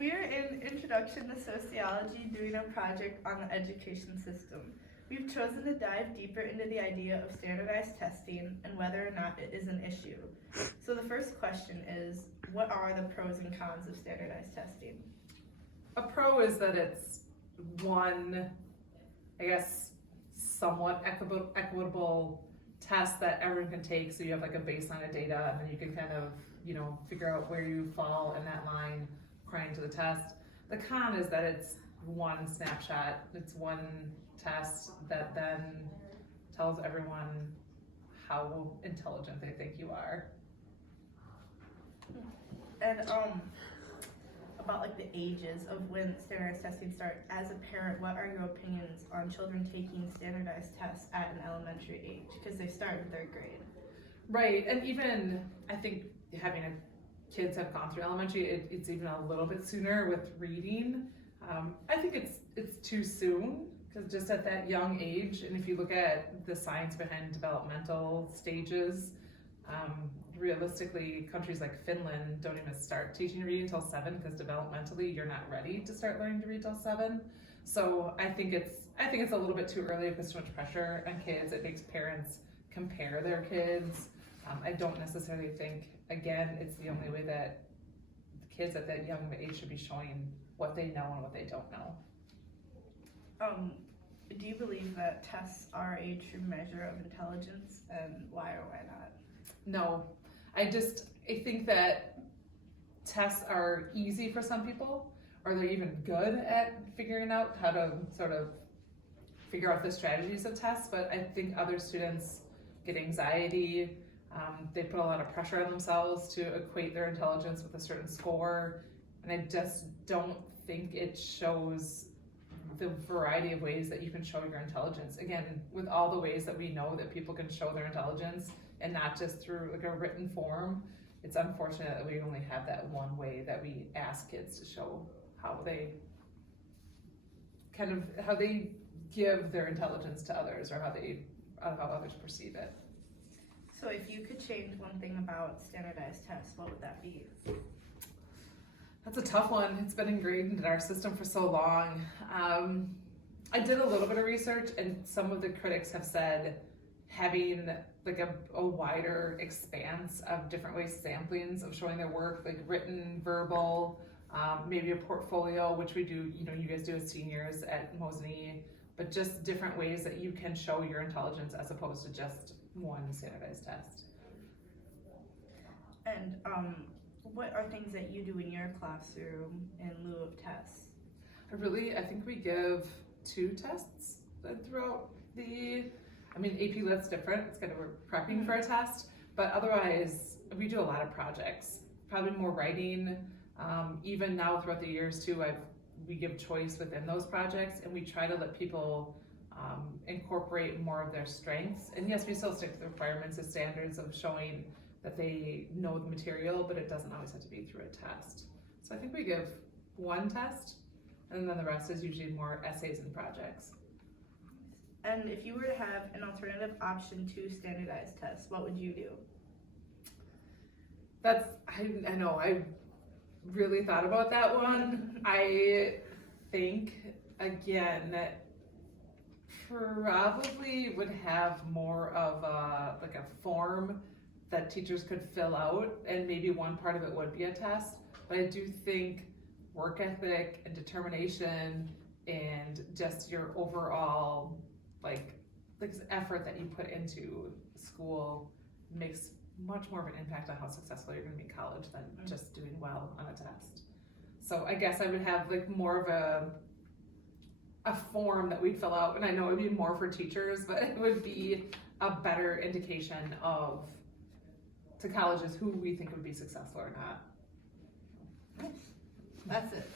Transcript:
We're in Introduction to Sociology doing a project on the education system. We've chosen to dive deeper into the idea of standardized testing and whether or not it is an issue. So the first question is, what are the pros and cons of standardized testing? A pro is that it's one, I guess, somewhat equitable test that everyone can take, so you have like a baseline of data and then you can kind of, figure out where you fall in that line according to the test. The con is that it's one snapshot, it's one test that then tells everyone how intelligent they think you are. And about like the ages of when standardized testing starts, as a parent, what are your opinions on children taking standardized tests at an elementary age? Because they start in 3rd grade. Right, and even I think having kids have gone through elementary, it's even a little bit sooner with reading. I think it's too soon, because just at that young age, and if you look at the science behind developmental stages, realistically, countries like Finland don't even start teaching reading until 7, because developmentally you're not ready to start learning to read till 7. So I think it's a little bit too early, because too much pressure on kids. It makes parents compare their kids. I don't necessarily think, again, it's the only way that kids at that young age should be showing what they know and what they don't know. Do you believe that tests are a true measure of intelligence, and why or why not? No, I think that tests are easy for some people, or they're even good at figuring out how to sort of figure out the strategies of tests, but I think other students get anxiety. They put a lot of pressure on themselves to equate their intelligence with a certain score, and I just don't think it shows the variety of ways that you can show your intelligence. Again, with all the ways that we know that people can show their intelligence, and not just through like a written form, it's unfortunate that we only have that one way that we ask kids to show how they give their intelligence to others, or how others perceive it. So if you could change one thing about standardized tests, what would that be? That's a tough one. It's been ingrained in our system for so long. I did a little bit of research, and some of the critics have said having like a wider expanse of different ways, samplings of showing their work, like written, verbal, maybe a portfolio, which we do, you guys do as seniors at Mosinee, but just different ways that you can show your intelligence as opposed to just one standardized test. And what are things that you do in your classroom in lieu of tests? I think we give 2 tests throughout AP Lit's different, it's kind of we're prepping for a test, but otherwise we do a lot of projects, probably more writing. Even now throughout the years too, we give choice within those projects, and we try to let people incorporate more of their strengths. And yes, we still stick to the requirements and standards of showing that they know the material, but it doesn't always have to be through a test. So I think we give 1 test, and then the rest is usually more essays and projects. And if you were to have an alternative option to standardized tests, what would you do? I know, I really thought about that one. I think, again, that probably would have more of a form that teachers could fill out, and maybe one part of it would be a test. But I do think work ethic and determination and just your overall like effort that you put into school makes much more of an impact on how successful you're going to be in college than just doing well on a test. So I guess I would have like more of a form that we'd fill out, and I know it would be more for teachers, but it would be a better indication to colleges who we think would be successful or not. That's it.